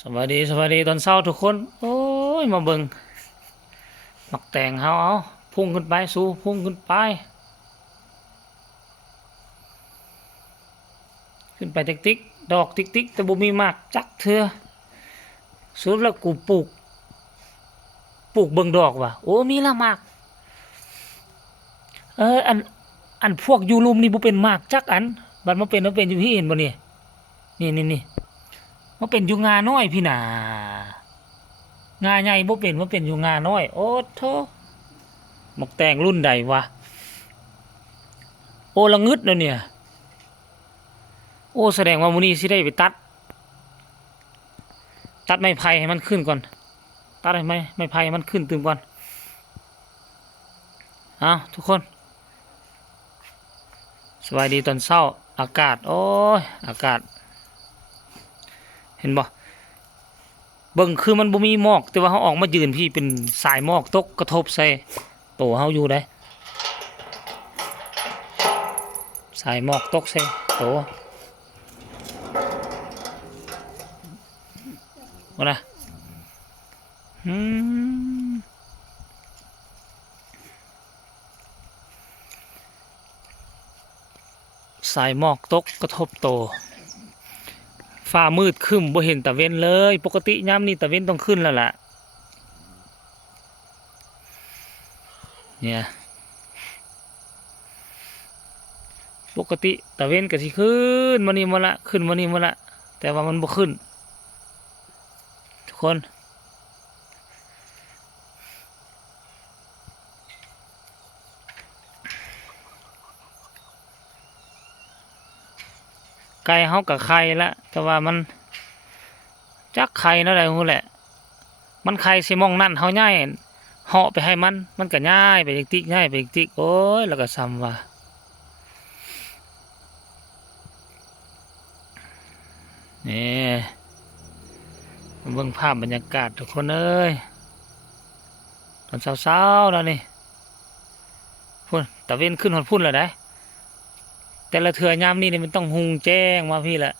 สวัสดีสวัสดีตอนเช้าทุกคน โอ้ยมาเบิงหมักแตงเฮาเอาพุ่งขึ้นไปสู้พุ่งขึ้นไป ขึ้นไปติ๊กติ๊กดอกติ๊กติ๊กแต่บ่มีมากจักเถื่อสุดแล้วกูปลูกปลูกเบิงดอกว่ะโอ้มีละมาก เอออันอันพวกอยูรุมนี่บ่เป็นมากจักอันบัดมาเป็นมาเป็นอยู่พี่เห็นบ่นี่นี่นี่นี่ มาเป็นอยู่งาน้อยพี่นางาใหญ่บ่เป็นมาเป็นอยู่งาน้อย โอ้โธ่หมกแตงรุ่นใดวะโอละงึดแล้วเนี่ย โอ้แสดงว่ามื้อนี้สิได้ไปตัด ตัดไม้ไผ่ให้มันขึ้นก่อน ตัดให้ไม้ไม้ไผ่ให้มันขึ้นตึงก่อนเอาทุกคนสวัสดีตอนเช้า อากาศ โอ้ย อากาศ เห็นบ่เบิ่งคือมันบ่มีหมอก แต่ว่าเขาออกมายืนพี่เป็นสายหมอกตกกระทบใส่โตเฮาอยู่ได้สายหมอกตกใส่โตว่านะอืมสายหมอกตกกระทบโต ฟ้ามืดขึ้นบ่เห็นตะเว้นเลย ปกติย่ำนี่ตะเว้นต้องขึ้นแล้วล่ะ เนี่ย ปกติตะเว้นก็สิขึ้นมานี่มาละขึ้นมานี่มาละ แต่ว่ามันบ่ขึ้น ทุกคน ไก่เฮากับไข่ละแต่ว่ามันจักไข่นั่นแหละฮู้แหละ มันไข่สิมองนั่นเฮาย่ายเหาะไปให้มัน มันก็ย่ายไปอีกติ๊กย่ายไปอีกติ๊กโอ้ยแล้วก็ซ้ำว่านี่มาเบิ่งภาพบรรยากาศทุกคนเอ้ยตอนเช้าๆแล้วนี่พุ่นตะเวนขึ้นหอดพุ่นแล้วได้ แต่ละเถื่อยามนี่นี่มันต้องหุงแจ้งมาพี่แหละ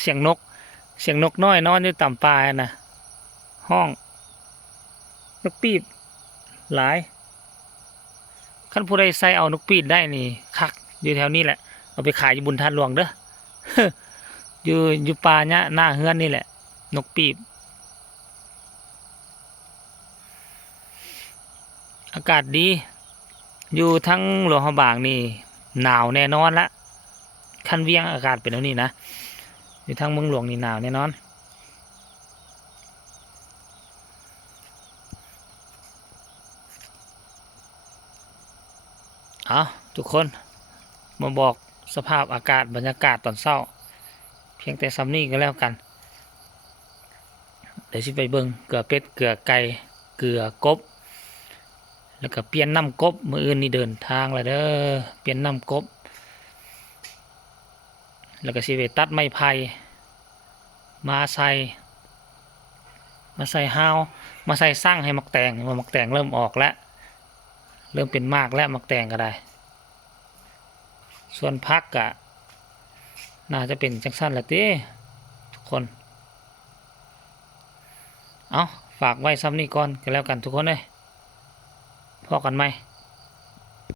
เสียงนก เสียงนกน้อยนอนอยู่ต่ำปลายนะห้อง นกปีบหลายขั้นผู้ใดใส่เอานกปีบได้นี่คักอยู่แถวนี้แหละ เอาไปขายอยู่บุญทานหลวงเด้ออยู่อยู่ป่าเนี้ยหน้าเฮือนนี่แหละ นกปีบ อากาศดี อยู่ทั้งหลวงพระบางนี่หนาวแน่นอนละคันเวียงอากาศเป็นแบบนี้นะอยู่ทั้งเมืองหลวงนี่หนาวแน่นอน เอาทุกคนมาบอกสภาพอากาศบรรยากาศตอนเช้า เพียงแต่ซัมนี่ก็แล้วกันเดี๋ยวสิไปเบิงเกลือเป็ดเกลือไก่เกลือกบ แล้วก็เปลี่ยนน้ำกบมืออื่นนี่เดินทางล้วเด้อเปลี่ยนน้ำกบ แล้วก็สิไปตัดไม้ไผ่มาใส่มาใส่ห้าวมาใส่สร้างให้มักแตงมามักแตงเริ่มออกแล้วเริ่มเป็นมากแล้วมักแตงก็ได้ ส่วนพักกะน่าจะเป็นจังสั้นละเต้ทุกคน เอาฝากไว้ซ้ำนี่ก่อนก็แล้วกันทุกคนเลย พอกันไหม